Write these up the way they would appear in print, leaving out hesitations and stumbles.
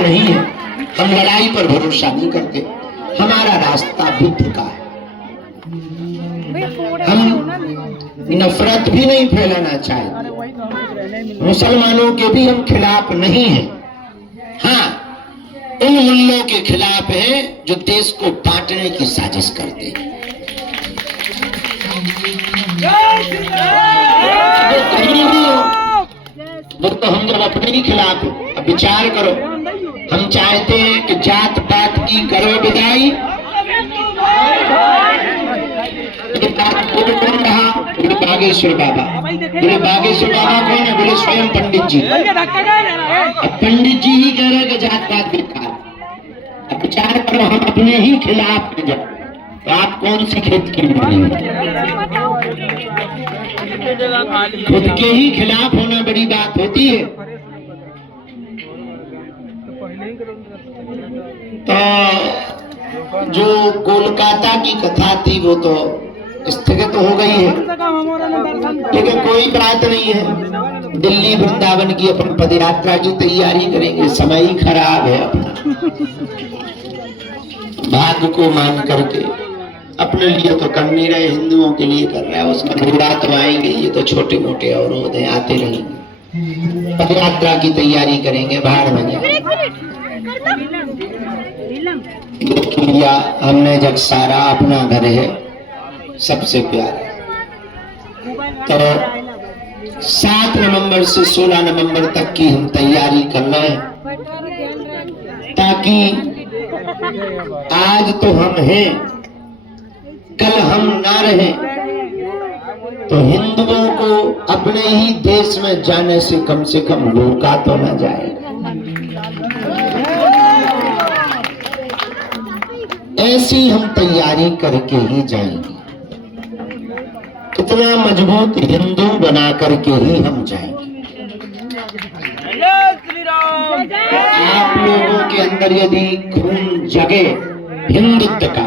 नहीं है। हम लड़ाई पर भरोसा नहीं करते, हमारा रास्ता बुद्ध का है। हम नफरत भी नहीं फैलाना चाहते, मुसलमानों के भी हम खिलाफ नहीं हैं। हाँ, उन मुल्लों के खिलाफ हैं जो देश को बांटने की साजिश करते हैं। वो कहीं भी हो, वो तो हम जब अपने ही खिलाफ हो। अब विचार करो, हम चाहते हैं कि जात पात की करो विदाई। कौन रहा? बोले बागेश्वर बाबा। बोले बागेश्वर बाबा कौन है? बोले स्वयं पंडित जी। अब पंडित जी ही कह रहे कि जात पात बेकार। अब विचार करो, हम अपने ही खिलाफ में जाए तो आप कौन सी खेत की खुद के ही खिलाफ होना बड़ी बात होती है। तो जो कोलकाता की कथा थी वो तो स्थगित हो गई है, लेकिन कोई बात नहीं है। दिल्ली वृंदावन की अपन पदयात्रा की तैयारी करेंगे। समय ही खराब है अपना, भाग्य को मान करके अपने लिए तो कर नहीं रहे, हिंदुओं के लिए कर रहे हैं। उसमें बुरा तो आएंगे, ये तो छोटे मोटे अवरोध हैं, आते रहेंगे। पदयात्रा की तैयारी करेंगे, बाहर में किया हमने जग सारा अपना घर है सबसे प्यारा। तो 7 नवंबर से 16 नवंबर तक की हम तैयारी कर रहे हैं, ताकि आज तो हम हैं, कल हम ना रहें, तो हिंदुओं को अपने ही देश में जाने से कम रोका तो ना जाए। ऐसी हम तैयारी करके ही जाएंगे। कितना मजबूत हिंदू बना करके ही हम जाएंगे। आप लोगों के अंदर यदि खून जगे हिंदुत्व का,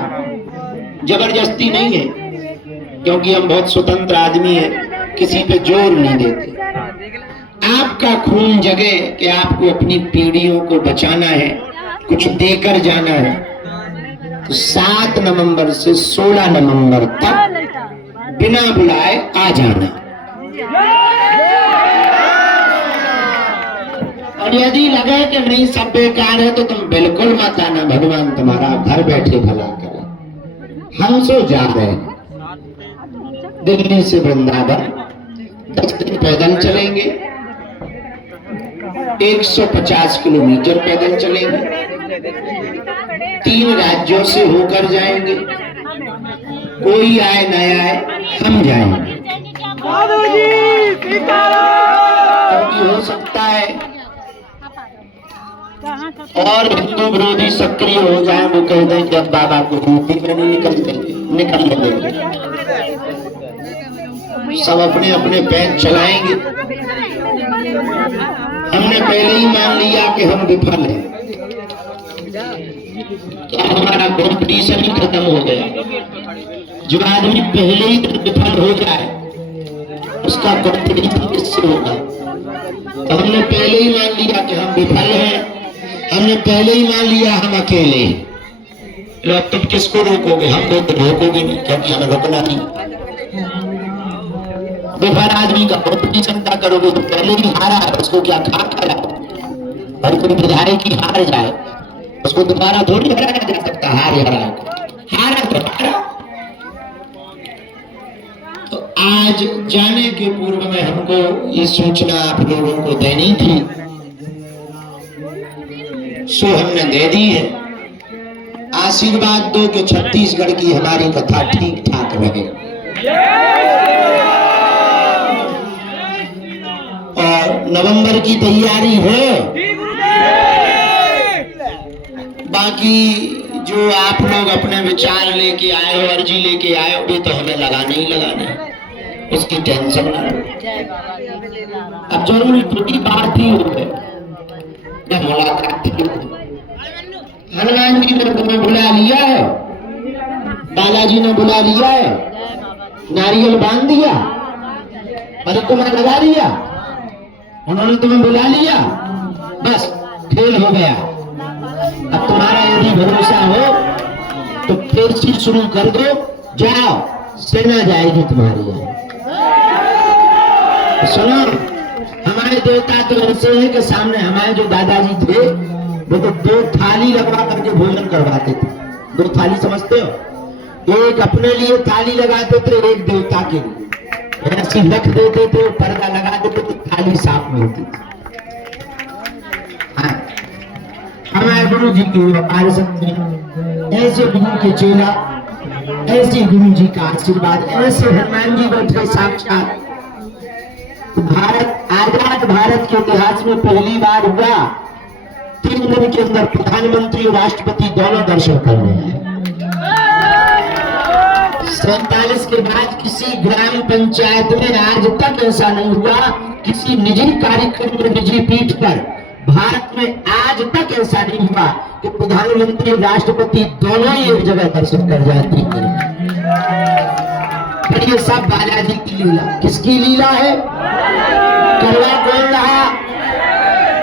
जबरदस्ती नहीं है, क्योंकि हम बहुत स्वतंत्र आदमी हैं, किसी पे जोर नहीं देते। आपका खून जगे कि आपको अपनी पीढ़ियों को बचाना है, कुछ देकर जाना है, तो 7 नवंबर से 16 नवंबर तक बिना बुलाए आ जाना। और यदि लगे कि नहीं सब बेकार है तो तुम बिल्कुल मत आना, भगवान तुम्हारा घर बैठे भला करे। हम सो जा रहे हैं दिल्ली से वृंदावन, 10 दिन पैदल चलेंगे, 150 किलोमीटर पैदल चलेंगे, 3 राज्यों से होकर जाएंगे। कोई आए न आए, हम जाएंगे। क्योंकि हो सकता है और हिंदू विरोधी सक्रिय हो जाए, वो कह दें कि अब बाबा को यूपी में नहीं निकल देंगे, सब अपने अपने पैर चलाएंगे। हमने पहले ही मान लिया कि हम विफल हैं, तो हमारा कॉम्पिटिशन ही खत्म हो गया। जो आदमी पहले ही विफल हो जाए उसका कॉम्पिटिशन किससे होगा? तो हमने पहले ही मान लिया कि हम विफल हैं, हमने पहले ही मान लिया हम अकेले हैं। अब तुम किसको रोकोगे? हमको तो रोकोगे नहीं, क्योंकि हमें रोकना नहीं। विफल आदमी का कॉम्पिटिशन क्या करोगे? तो पहले ही हारा है, उसको क्या खा खाया? और कोई विधायक की हार जाए उसको दोबारा थोड़ी हराया जा सकता। हारा तो हारा। तो आज जाने के पूर्व में हमको ये सूचना आप लोगों को देनी थी, सो हमने दे दी है। आशीर्वाद दो कि छत्तीसगढ़ की हमारी कथा ठीक ठाक रहे। और नवंबर की तैयारी है। बाकी जो आप लोग अपने विचार लेके आए हो, अर्जी लेके आए हो, भी तो हमें लगाना ही लगाना है, उसकी टेंशन ना लो। अब जरूरी थोड़ी बात ही हो गई, मुलाकात थी। हनुमान जी ने तुम्हें बुला लिया है, बालाजी ने बुला लिया है, नारियल बांध दिया, परिक्रमा लगा दिया, उन्होंने तुम्हें बुला लिया, बस खेल हो गया। अब तुम्हारा यदि भरोसा हो तो फिर से शुरू कर दो, जाओ, सेना जाएगी तुम्हारी यहाँ। सुनो, हमारे देवता तो ऐसे हैं कि सामने हमारे जो दादाजी थे वो तो 2 थाली लगवा करके भोजन करवाते थे। 2 थाली समझते हो? एक अपने लिए थाली लगाते थे, एक देवता के लिए ऐसी रख देते थे, पर्दा लगा देते थे, थाली साफ मिलती थी। हाँ, हमारे गुरु जी की अपार शक्ति, ऐसे गुरु के चेला, ऐसे गुरु जी का आशीर्वाद, ऐसे हनुमान जी बैठे साक्षात। भारत, आजाद भारत के इतिहास में पहली बार हुआ 3 दिन के अंदर प्रधानमंत्री और राष्ट्रपति दोनों दर्शन कर रहे हैं। 47 के बाद किसी ग्राम पंचायत में आज तक ऐसा नहीं हुआ, किसी निजी कार्यक्रम में, निजी पीठ पर भारत में आज तक ऐसा नहीं हुआ कि प्रधानमंत्री और राष्ट्रपति दोनों ही एक जगह दर्शन कर जाती है। फिर ये सब बालाजी की लीला। किसकी लीला है? करवा कौन रहा?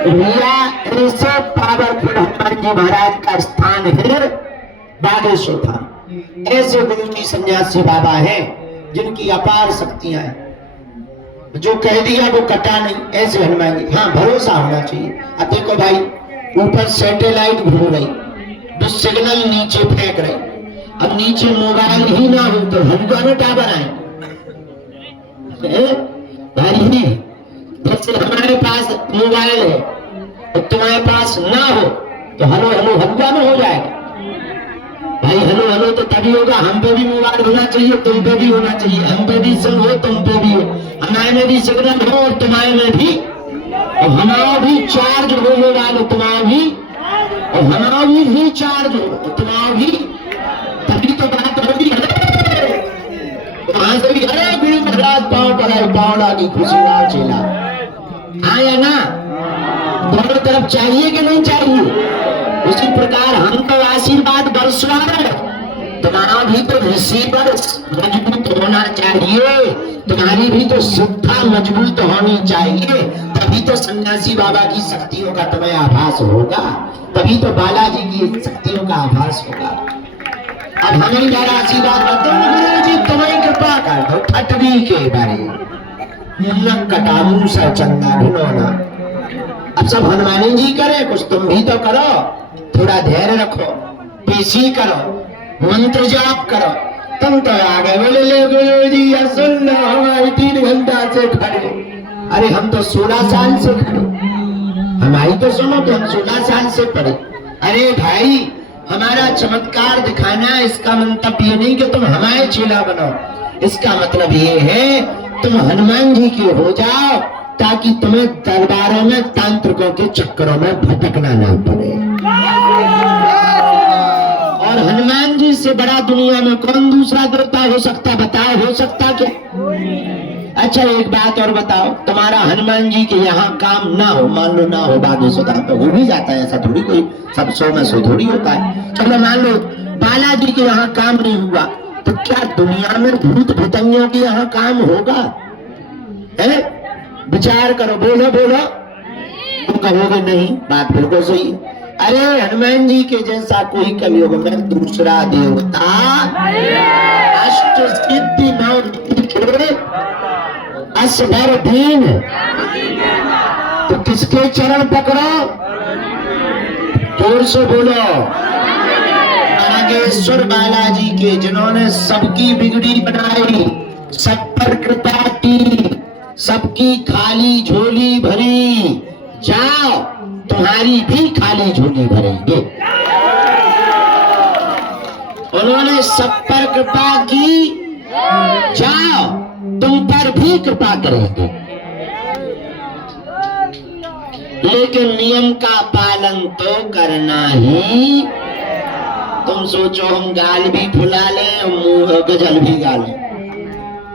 रिया ऐसे पावरफुल हनुमान जी महाराज का स्थान है बागेश्वर धाम। ऐसे गुरु जी सन्यासी बाबा हैं जिनकी अपार शक्तियां हैं, जो कह दिया वो कटा नहीं। ऐसे हनुमान जी, हाँ, भरोसा होना चाहिए। अब देखो भाई, ऊपर सैटेलाइट घूम रही, जो सिग्नल नीचे फेंक रही, अब नीचे मोबाइल ही ना हो तो हम दोनों टावर आए भाई। जैसे हमारे पास मोबाइल है तो तुम्हारे पास ना हो तो हेलो हेलो हम में हो जाएगा भाई। हेलो हेलो तो तभी होगा, हम पे भी मोबाइल होना चाहिए, तुम पे भी होना चाहिए, हम पे भी सिम हो, तुम पे भी हो, हमारे में भी सिग्नल हो और तुम्हारे में भी, और हमारा भी चार्ज हो मोबाइल, तुम्हारा भी, और हमारा भी चार्ज हो तुम्हारा भी, तभी तो बात होगी। वहां से भी अरे गुरु महाराज पाँव पड़ाए, पावड़ा की खुशी ना चेला आया ना। दोनों तरफ चाहिए कि नहीं चाहिए? उसी प्रकार हम तो आशीर्वाद बरसवा रहे, तुम्हारा भी तो रिसीवर मजबूत होना चाहिए, तुम्हारी भी तो शुद्धा मजबूत होनी चाहिए, तभी तो सन्यासी बाबा की शक्तियों का तुम्हें आभास होगा, तभी तो बालाजी की शक्तियों का आभास होगा। अब हमें जरा आशीर्वाद गुरु जी तुम्हें कृपा कर दो, ठटवी के बारे कटामू सा चंदा ढूंढोना। अब सब हनुमानी जी करे, कुछ तुम भी तो करो, थोड़ा धैर्य रखो, पेशी करो, मंत्र जाप करो। तुम तो आ गए, बोले ले गुरु जी सुन लो, हमारी 3 घंटा से खड़े। अरे हम तो 16 साल से खड़े, हमारी तो सुनो कि हम 16 साल से पढ़े। अरे भाई, हमारा चमत्कार दिखाना, इसका मंतव्य ये नहीं कि तुम हमारे चेला बनो, इसका मतलब ये है तुम हनुमान जी के हो जाओ, ताकि तुम्हें दरबारों में तांत्रिकों के चक्करों में भटकना ना पड़े। और हनुमान जी से बड़ा दुनिया में कौन दूसरा देवता हो सकता? बताओ, हो सकता क्या? अच्छा एक बात और बताओ, तुम्हारा हनुमान जी के यहाँ काम ना हो, मान लो ना हो, बागेश्वर धाम पे हो भी जाता है, ऐसा थोड़ी कोई सब 100 में 100 थोड़ी होता है। चलो मान लो बालाजी के यहाँ काम नहीं हुआ, तो क्या दुनिया में भूत भुतंगियों के यहाँ काम होगा? है? विचार करो, बोलो बोलो। तुम कहोगे नहीं, बात बिल्कुल सही। अरे हनुमान जी के जैसा कोई कलयुग में दूसरा देवता अष्ट सिद्धि नौ असबर दीन, तो किसके चरण पकड़ो? जोर से बोलो, नागेश्वर बालाजी के, जिन्होंने सबकी बिगड़ी बनाई, सब पर कृपा की, सबकी खाली झोली भरी। जाओ, तुम्हारी भी खाली झोली भरेंगे। उन्होंने सब पर कृपा की, जाओ, तुम पर भी कृपा करेंगे। लेकिन नियम का पालन तो करना ही। तुम सोचो हम गाल भी फुला लें और मुंह गजल भी गा लें,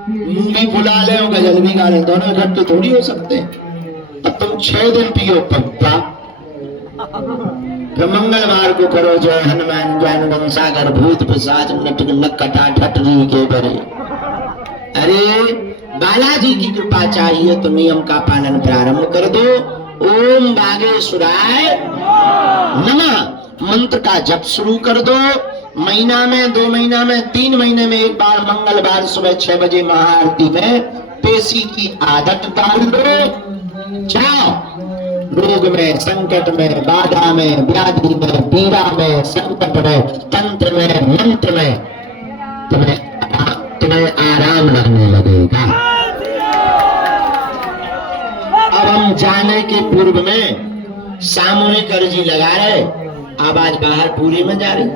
मुंह भी फुला लें और गजल भी गा लें, दोनों इकट्ठे थोड़ी हो सकते। अब तुम 6 दिन पियो पप्पा, फिर मंगलवार को करो जय हनुमान ज्ञान गुण सागर भूत पिशाच नटक नकटा ठटरी के बरे। अरे बालाजी की कृपा चाहिए तो नियम का पालन प्रारंभ कर दो। ओम बागेश्वराय नमः। मंत्र का जप शुरू कर दो। महीना में, 2 महीना में, 3 महीने में एक बार मंगलवार सुबह 6 बजे महाआरती में पेशी की आदत डाल दो। जाओ, रोग में, संकट में, बाधा में, व्याधि में, पीड़ा में, संकट में, तंत्र में, मंत्र में तुम्हें आराम लगने लगेगा। अब हम जाने के पूर्व में सामूहिक अर्जी लगा रहे, आवाज बाहर पूरी में जा रही।